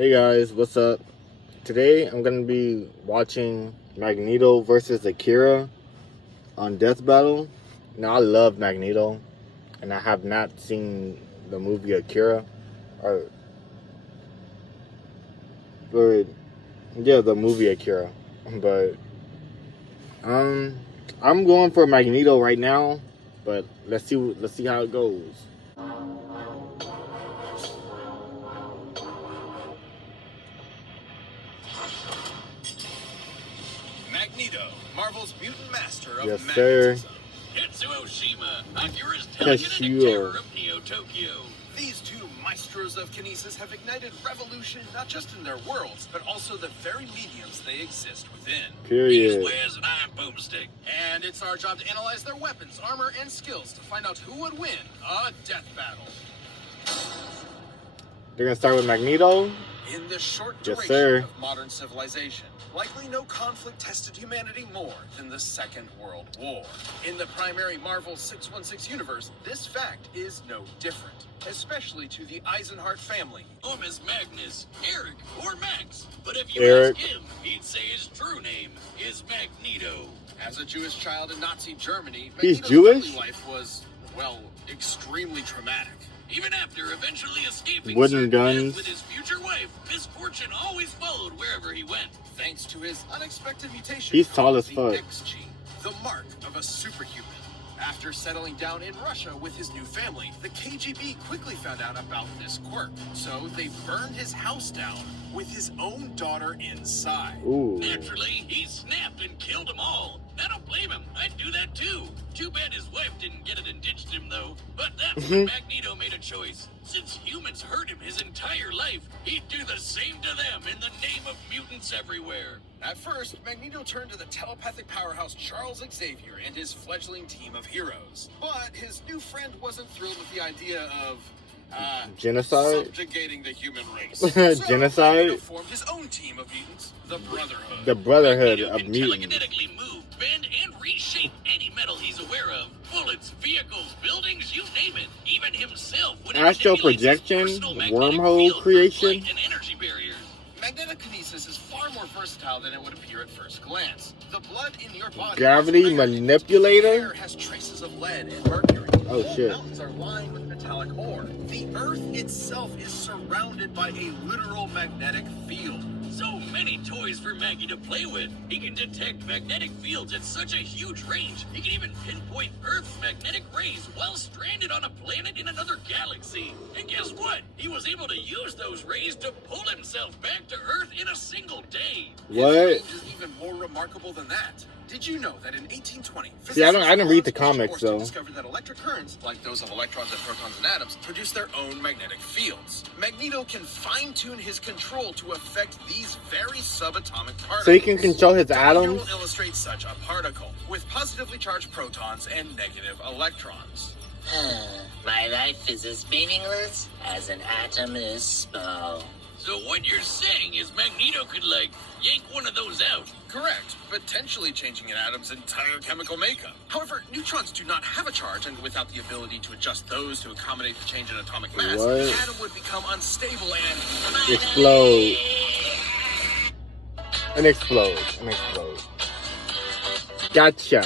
Hey guys, what's up? Today I'm gonna be watching Magneto versus Akira on Death Battle. Now I love Magneto, and I have not seen the movie Akira, or the movie Akira. But I'm going for Magneto right now. But let's see how it goes. Magneto, Marvel's mutant master of Yes, sir. magnetism. Tetsuo Shima, Akira's Tetsuo. terror of Neo-Tokyo. These two maestros of kinesis have ignited revolution not just in their worlds, but also the very mediums they exist within. Period. He wears an iron boomstick. And it's our job to analyze their weapons, armor, and skills to find out who would win a death battle. They're gonna start with Magneto. In the short Yes, duration sir. of modern civilization, likely no conflict tested humanity more than the Second World War. In the primary Marvel 616 universe, this fact is no different, especially to the Eisenhart family. As Magnus, Eric, or Max. But if you Eric. ask him, he'd say his true name is Magneto. As a Jewish child in Nazi Germany, He's Magneto's Jewish? early life was, well, extremely traumatic. Even after eventually escaping Wooden certain guns. death with his future wife, misfortune always followed wherever he went. Thanks to his unexpected mutation, He's tall as the fuck. X gene, the mark of a superhuman. After settling down in Russia with his new family, the KGB quickly found out about this quirk. So they burned his house down with his own daughter inside. Ooh. Naturally, he snapped and killed them all. I don't blame him. I'd do that too. Too bad his wife didn't get it and ditched him, though. But that's when Magneto made a choice. Since humans hurt him his entire life, he'd do the same to them in the name of mutants everywhere. At first, Magneto turned to the telepathic powerhouse Charles Xavier and his fledgling team of heroes. But his new friend wasn't thrilled with the idea of Genocide? subjugating the human race. Genocide? Magneto formed his own team of mutants, the Brotherhood. The Brotherhood Magneto of can Mutants. telekinetically move, bend, and reshape any metal he's aware of. Bullets, vehicles, buildings, you name it. Even himself would Astral manipulate his projection, personal magnetic wormhole field for creation. light and energy barriers. Magnetokinesis is far more versatile than it would appear at first glance. The blood in your body Gravity is iron. manipulator? The air has traces of lead and mercury. Oh, Whole shit. Mountains are lined with metallic ore. The Earth itself is surrounded by a literal magnetic field. So many toys for Maggie to play with. He can detect magnetic fields at such a huge range. He can even pinpoint Earth's magnetic rays while stranded on a planet in another galaxy. And guess what? He was able to use those rays to pull himself back to Earth in a single day. What? His range is even more remarkable than that. Did you know that in 1820, See, I didn't read the physicists comics, Bohr though. discovered that electric currents, like those of electrons and protons and atoms, produce their own magnetic fields. Magneto can fine-tune his control to affect these very subatomic particles. So he can control his Here atoms? will illustrate such a particle with positively charged protons and negative electrons. My life is as meaningless as an atom is small. So what you're saying is Magneto could, like, yank one of those out. Correct, potentially changing an atom's entire chemical makeup. However, neutrons do not have a charge, and without the ability to adjust those to accommodate the change in atomic mass, What? the atom would become unstable and Explode. And explode. And explode. Gotcha.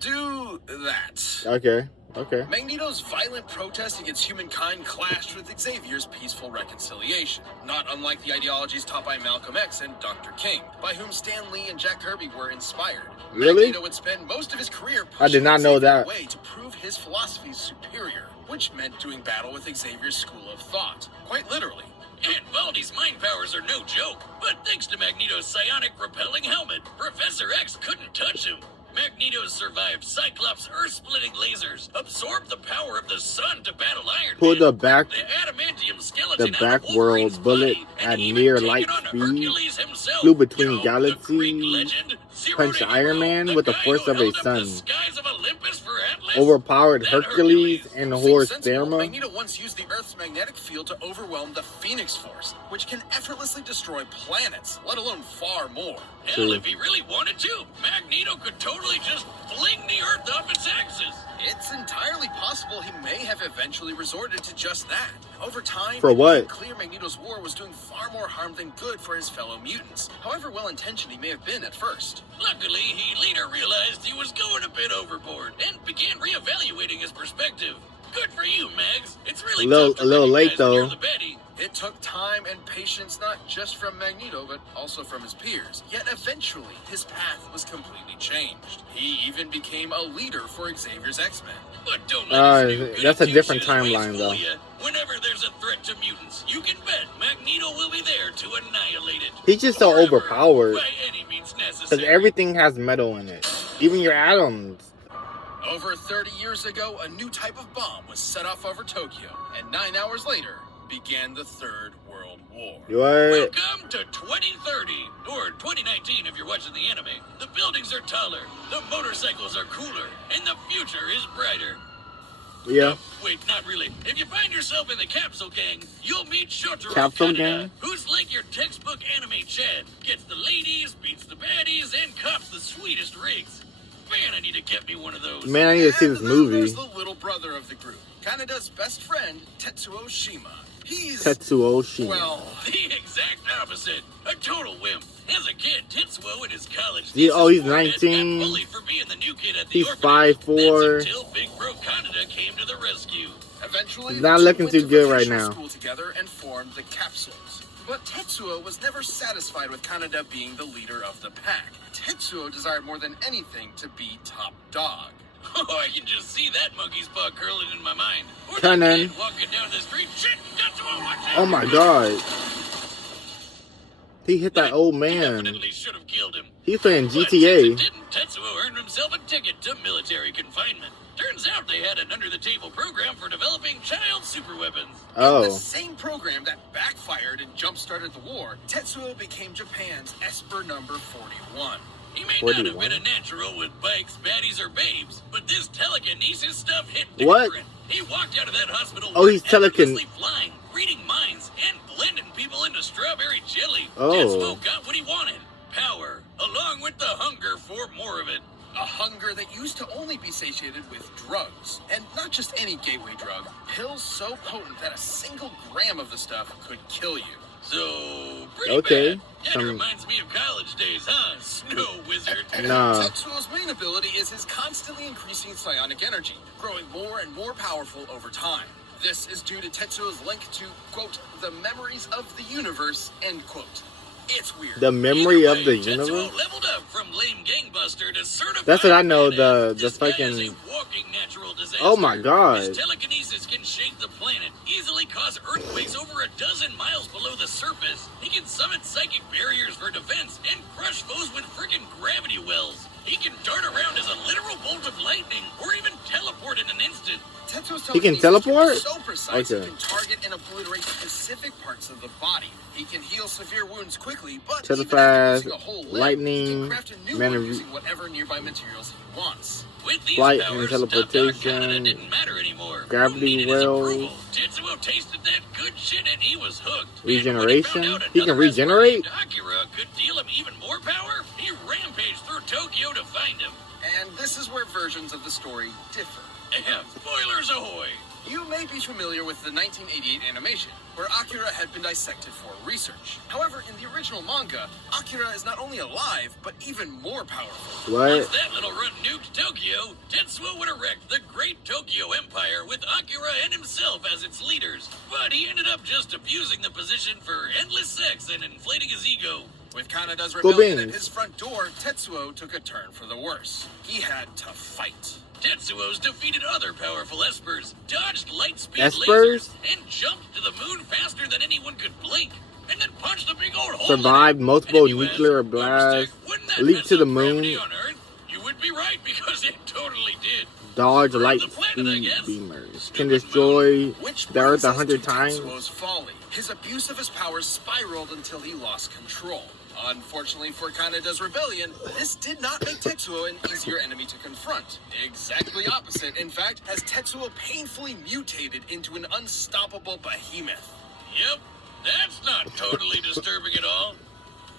do that. Okay. Okay. Magneto's violent protest against humankind clashed with Xavier's peaceful reconciliation, not unlike the ideologies taught by Malcolm X and Dr. King, by whom Stan Lee and Jack Kirby were inspired. Really? Magneto would spend most of his career I did not pushing know Xavier that. away to prove his philosophies superior, which meant doing battle with Xavier's school of thought, quite literally. And Baldy's mind powers are no joke. But thanks to Magneto's psionic repelling helmet, Professor X couldn't touch him. Magneto survived Cyclops' earth-splitting lasers, absorbed the power of the sun to battle Iron Pulled Man, the back adamantium skeleton the out of Wolverine's backworld bullet body, at and even near taken light on speed, Hercules himself. flew between You know, the galaxies, Greek legend, zeroed punched in Iron Europe, Man the with the guy force who of a held up the sun. skies of Olympus for Atlas. Overpowered That Hercules and the horse Sensible, Therma. Magneto once used the Earth Earth's magnetic field to overwhelm the Phoenix Force, which can effortlessly destroy planets, let alone far more. Hell, if he really wanted to, Magneto could totally just fling the Earth off its axis. It's entirely possible he may have eventually resorted to just that. Over time, For it what? became clear Magneto's war was doing far more harm than good for his fellow mutants, however well-intentioned he may have been at first. Luckily, he later realized he was going a bit overboard and began reevaluating his perspective. Good for you, Mags. It's really tough to a little late, recognize though. you're the baddie. It took time and patience not just from Magneto, but also from his peers. Yet eventually, his path was completely changed. He even became a leader for Xavier's X-Men. But don't let his new that's a goody different two-shoes ways timeline, fool though. ya. Whenever there's a threat to mutants, you can bet Magneto will be there to annihilate it. He's just so Forever, overpowered. by any means Because necessary. everything has metal in it. Even your atoms. Over 30 years ago, a new type of bomb was set off over Tokyo, and 9 hours later, began the Third World War. What? Welcome to 2030, or 2019 if you're watching the anime. The buildings are taller, the motorcycles are cooler, and the future is brighter. Yeah. Wait, not really. If you find yourself in the Capsule Gang, you'll meet Shotaro Capsule Kaneda, Gang? who's like your textbook anime Chad. Gets the ladies, beats the baddies, and cops the sweetest rigs. Man, I need to get me one of those. Man, I need to see this And then movie. there's the little brother of the group, Kaneda's best friend, Tetsuo Shima. He's... Tetsuo Shima. well, The exact opposite. A total wimp. As a kid, Tetsuo and his college Yeah, oh, he's thesis 19. got bullied for being the new kid at the He's orphanage. 5'4". That's until Big Bro Kaneda came to the rescue. eventually, He's not the two looking went too to good right vocational now. School together and formed the Capsules. But Tetsuo was never satisfied with Kaneda being the leader of the pack. Tetsuo desired more than anything to be top dog. Oh, I can just see that monkey's paw curling in my mind. Or Turn that in. kid walking down the street. Shit, Tetsuo, watch out! Oh my god. He hit that old You man. definitely should have killed him. He's playing But since GTA. it didn't, Tetsuo earned himself a ticket to military confinement. Turns out they had an under-the-table program for developing child superweapons. In Oh. the same program that backfired and jump-started the war, Tetsuo became Japan's Esper number 41. He may not have 41. been a natural with bikes, baddies, or babes, but this telekinesis stuff hit What? different. He walked out of that hospital Oh, he's effortlessly flying, reading minds, and blending people into strawberry jelly. Oh. Tetsuo got what he wanted. Power, along with the hunger for more of it. A hunger that used to only be satiated with drugs. And not just any gateway drug. Pills so potent that a single gram of the stuff could kill you. So, pretty Okay, bad. That some- reminds me of college days, huh? Snow wizard. Nah. Tetsuo's main ability is his constantly increasing psionic energy, growing more and more powerful over time. This is due to Tetsuo's link to, quote, the memories of the universe, end quote. It's weird. The memory Either of the way, Tetsuo universe? leveled up from lame gangbuster to certified That's what I know, badass. the This guy is fucking- a walking natural disaster. Oh my god. His telekinesis can shake the planet, easily cause earthquakes over a dozen miles below the surface. He can summon psychic barriers for defense and crush foes with freaking gravity wells. He can dart around as a literal bolt of lightning, or even teleport in an instant. Tetsuo's He can telekinesis teleport? be so precise Okay. he can target and obliterate specific parts of the body. He can heal severe wounds quickly, but even Telepathy, after losing a whole limb, he lightning, can craft a new man one of- using whatever nearby materials he wants. With these Flight and powers, teleportation, Top Dog Kaneda didn't matter anymore. gravity Who needed his wells. approval? Tetsuo tasted that good shit and he was hooked. Regeneration? And when He found out can regenerate? another Akira could deal him even more power, he rampaged through Tokyo to find him. And this is where versions of the story differ. Ahem. Spoilers ahoy! You may be familiar with the 1988 animation, where Akira had been dissected for research. However, in the original manga, Akira is not only alive, but even more powerful. Once What? that little runt nuked Tokyo, Tetsuo would erect the Great Tokyo Empire with Akira and himself as its leaders. But he ended up just abusing the position for endless sex and inflating his ego. With Kaneda's Go rebellion at Beans. his front door, Tetsuo took a turn for the worse. He had to fight. Tetsuo's defeated other powerful espers, dodged light speed Espers? lasers, and jumped to the moon faster than anyone could blink, and then punched a big old hole in it. Survived multiple And if you nuclear ask, blasts, "Boomstick, wouldn't that leaped mess to the up moon, gravity on Earth?" You would be right, because it totally did. dodge Screw light the planet, I speed guess. beamers, can destroy Which the Earth brings us 100 to times. Tetsuo's folly. His abuse of his powers spiraled until he lost control. Unfortunately for Kanada's rebellion, this did not make Tetsuo an easier enemy to confront. Exactly opposite, in fact, as Tetsuo painfully mutated into an unstoppable behemoth. Yep, that's not totally disturbing at all.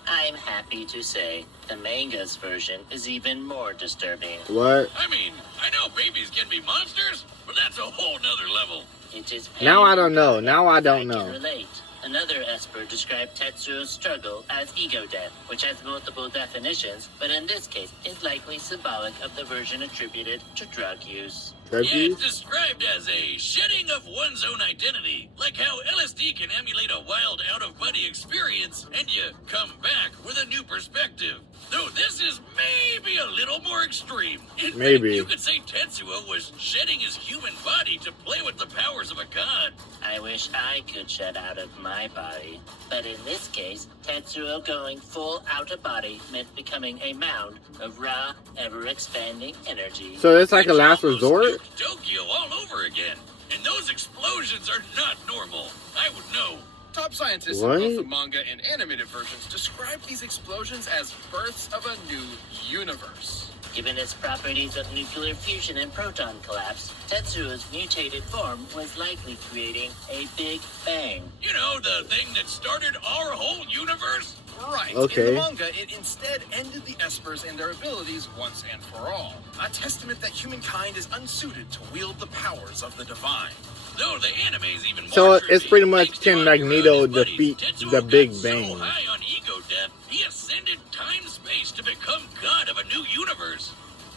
I'm happy to say the manga's version is even more disturbing. What? I mean, I know babies can be monsters, but that's a whole nother level. It is Now I don't know. Now I don't can know. relate. Another Esper described Tetsuo's struggle as ego death, which has multiple definitions, but in this case is likely symbolic of the version attributed to drug use. Yeah, it's described as a shedding of one's own identity, like how LSD can emulate a wild out-of-body experience, and you come back with a new perspective. Though this is maybe a little more extreme. In fact, you could say Tetsuo was shedding his human body to play with the powers of a god. I wish I could shed out of my body. But in this case, Tetsuo going full out-of-body meant becoming a mound of raw, ever-expanding energy. So it's like a last resort? Tokyo all over again. And those explosions are not normal. I would know. Top scientists in both the manga and animated versions describe these explosions as births of a new universe. Given its properties of nuclear fusion and proton collapse, Tetsuo's mutated form was likely creating a Big Bang. You know, the thing that started our whole universe? Right. Okay. In the manga, it instead ended the Espers and their abilities once and for all. A testament that humankind is unsuited to wield the powers of the divine. Though the anime's even more So trippy. it's pretty much Thanks can to Magneto Akira and his defeat buddies, Tetsuo the Big got Bang? So high on ego death, he ascended time-space to become god of a new universe.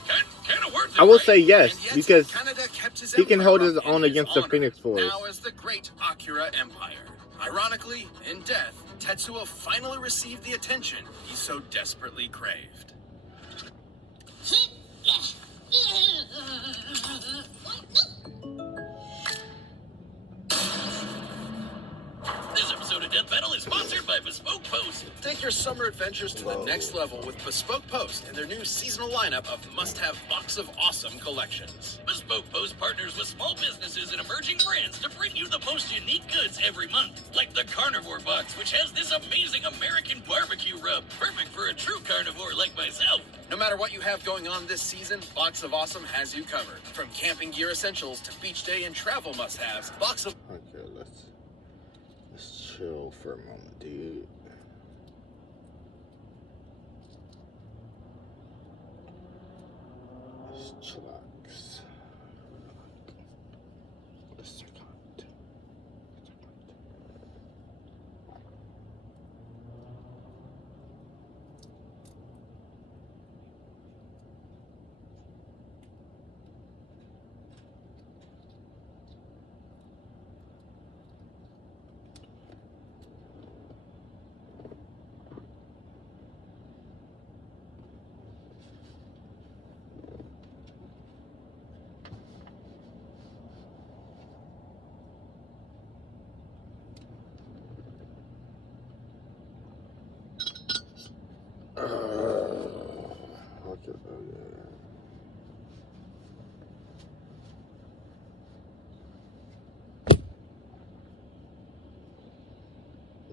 Kind of worth it, I will right? say yes, And yet, because Canada kept his he can empire hold his up in own against the honor, Phoenix Force. Now as the great Akira Empire. Ironically, in death, Tetsuo finally received the attention he so desperately craved. This episode of Death Battle is sponsored by Bespoke Post. Take your summer adventures to the next level with Bespoke Post and their new seasonal lineup of must-have Box of Awesome collections. Bespoke Post partners with small businesses and emerging brands to bring you the most unique goods every month. Like the Carnivore Box, which has this amazing American barbecue rub, perfect for a true carnivore like myself. No matter what you have going on this season, Box of Awesome has you covered. From camping gear essentials to beach day and travel must-haves, Box of... Okay, let's chill for a moment, dude. Let's chillax. Let's check out.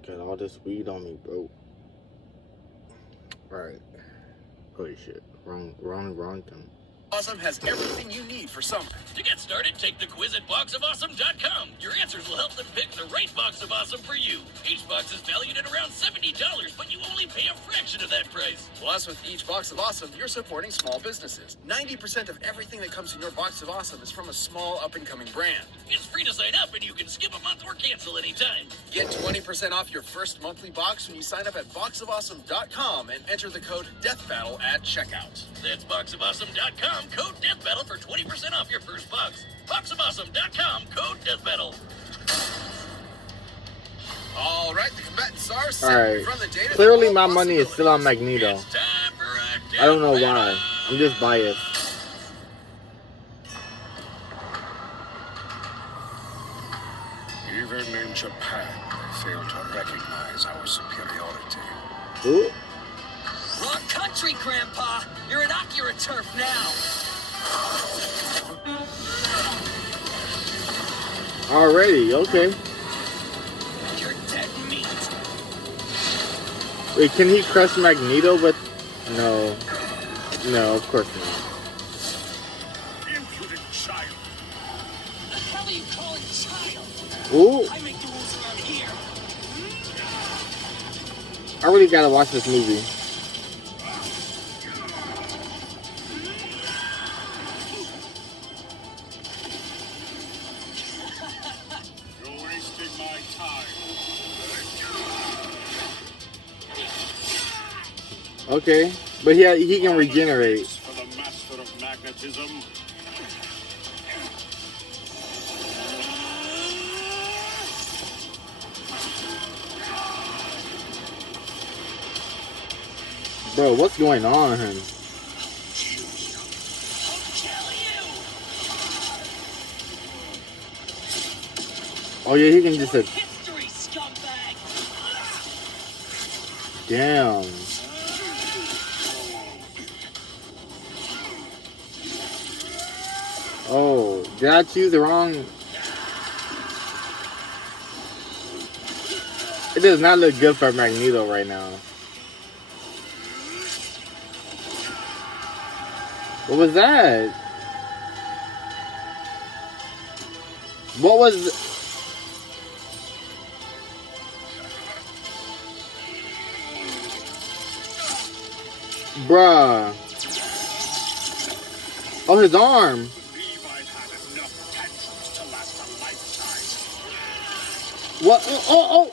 Got all this weed on me, bro. Alright. Holy shit. Wrong thing. Awesome has everything you need for summer. To get started, take the quiz at boxofawesome.com. Your answers will help them pick the right box of awesome for you. Each box is valued at around $70, but you only pay a fraction of that price. Plus, with each Box of Awesome, you're supporting small businesses. 90% of everything that comes in your Box of Awesome is from a small, up-and-coming brand. It's free to sign up, and you can skip a month or cancel anytime. Get 20% off your first monthly box when you sign up at boxofawesome.com and enter the code DEATHBATTLE at checkout. That's boxofawesome.com, code DEATHBATTLE for 20% off your first box. Boxofawesome.com, code DEATHBATTLE. All right, the combatants are set Alright. from the data. Clearly my money is still on Magneto. It's time for a I don't know death why. battle. I'm just biased. Even in Japan, they fail to recognize our superiority. Ooh. Wrong country, Grandpa. You're an Akira turf now. Already, okay. You're dead meat. Wait, can he crush Magneto with... No. No, of course not. Impudent child. The hell are you calling child? Ooh, I make the rules around here. I really gotta watch this movie. You're wasting my time. Okay, but he can regenerate. For the master of magnetism. Bro, what's going on? I'll kill you. Oh yeah, he can just... History, scumbag. Damn. Oh, did I choose the wrong? It does not look good for Magneto right now. What was that? What was... Bruh. Oh, his arm. Believe I've had enough tantrums to last a lifetime. What? Oh.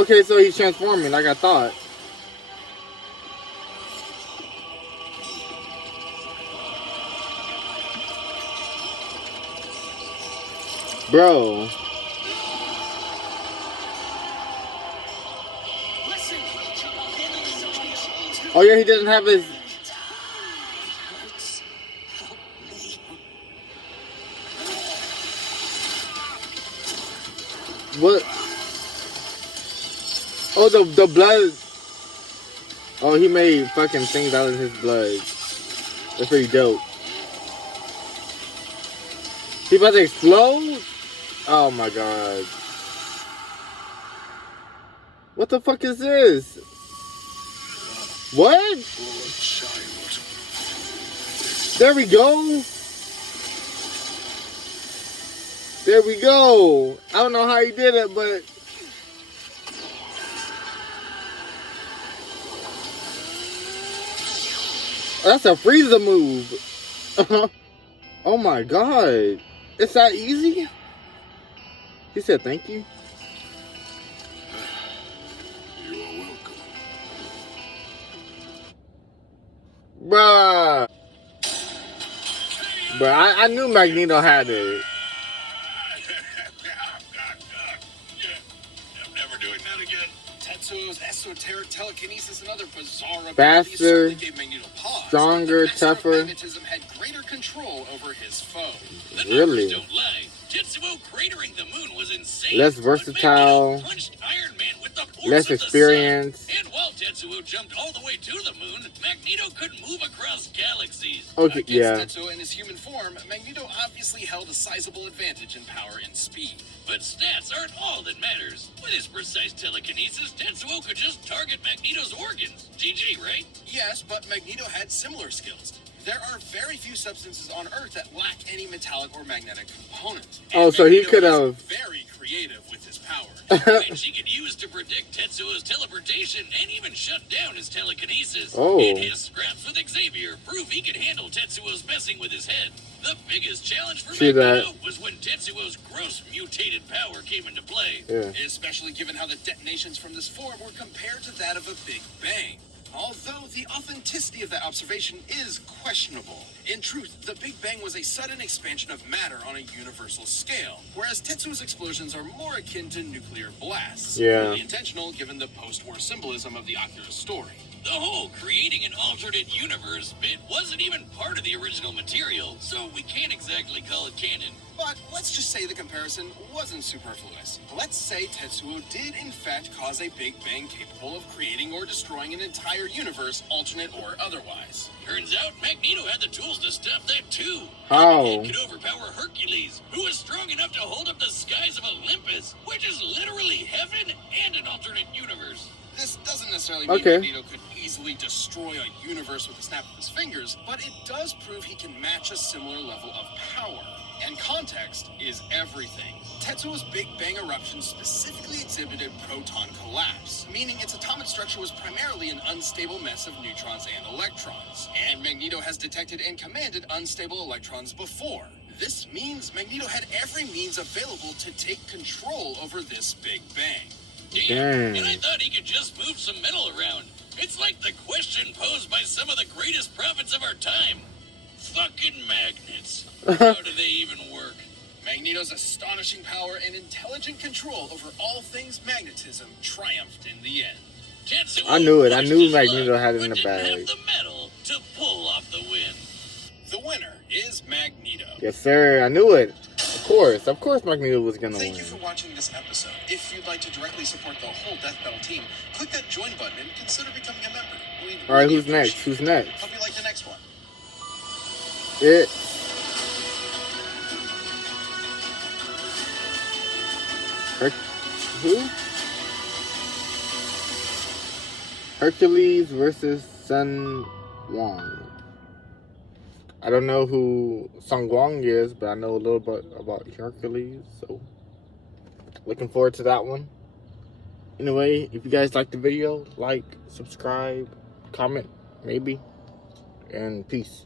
Okay, so he's transforming like I thought. Bro. Listen, I'll handle this on my own. Oh yeah, he doesn't have his... Hurts. Help me. What? Oh, the blood. Oh, he made fucking things out of his blood. That's pretty dope. He about to explode? Oh my god. What the fuck is this? What? Poor child. There we go. There we go. I don't know how he did it, but... That's a Frieza move. Oh my god. It's that easy? He said thank you. You are welcome. Bruh. Bruh, I knew Magneto had it. I'm never doing that again. Tetsuo's esoteric telekinesis and other bizarre Faster, abilities certainly gave Magneto pause. stronger, But the master of tougher. magnetism had greater control over his foe. The Really? numbers don't lie. Tetsuo cratering the moon was insane. Less but versatile, Magneto punched Iron Man with the force less of the experience. sun. And while Tetsuo jumped all the way to the moon, Magneto could move across galaxies. Okay, Against yeah. Tetsuo in his human form, Magneto obviously held a sizable advantage in power and speed. But stats aren't all that matters. With his precise telekinesis, Tetsuo could just target Magneto's organs. GG, right? Yes, but Magneto had similar skills. There are very few substances on Earth that lack any metallic or magnetic components. And Oh, so he Magneto could is have... very creative with his power. Which he could use to predict Tetsuo's teleportation and even shut down his telekinesis. Oh. And his scraps with Xavier prove he could handle Tetsuo's messing with his head. The biggest challenge for True that. Magneto was when Tetsuo's gross mutated power came into play. Yeah. Especially given how the detonations from this form were compared to that of a Big Bang. Although the authenticity of that observation is questionable. In truth, the Big Bang was a sudden expansion of matter on a universal scale, whereas Tetsuo's explosions are more akin to nuclear blasts. Yeah. Really intentional given the post-war symbolism of the Akira story. The whole creating an alternate universe bit wasn't even part of the original material, so we can't exactly call it canon. But let's just say the comparison wasn't superfluous. Let's say Tetsuo did in fact cause a Big Bang capable of creating or destroying an entire universe, alternate or otherwise. Turns out Magneto had the tools to stop that too. How? He could overpower Hercules, who was strong strong enough to hold up the skies of Olympus, which is literally heaven and an alternate universe. This doesn't necessarily mean Okay. Magneto could easily destroy a universe with a snap of his fingers, but it does prove he can match a similar level of power. And context is everything. Tetsuo's Big Bang eruption specifically exhibited proton collapse, meaning its atomic structure was primarily an unstable mess of neutrons and electrons. And Magneto has detected and commanded unstable electrons before. This means Magneto had every means available to take control over this Big Bang. Damn. Dang. And I thought he could just move some metal around. It's like the question posed by some of the greatest prophets of our time. Fucking magnets. How do they even work? Magneto's astonishing power and intelligent control over all things magnetism triumphed in the end. Tetsuo I knew it. I pushed knew his Magneto luck, had it but in the didn't bag. have the metal to pull off the win. The winner is Magneto. Yes, sir. I knew it. Of course Magneto was gonna Thank win. you for watching this episode. If you'd like to directly support the whole Death Battle team, click that join button and consider becoming a member. We'd All right, really who's next? appreciate Who's it. next? Hope you like the next one. It. Who? Hercules versus Sun Wong. I don't know who Sun Wong is, but I know a little bit about Hercules, so looking forward to that one. Anyway, if you guys like the video, like, subscribe, comment, maybe, and peace.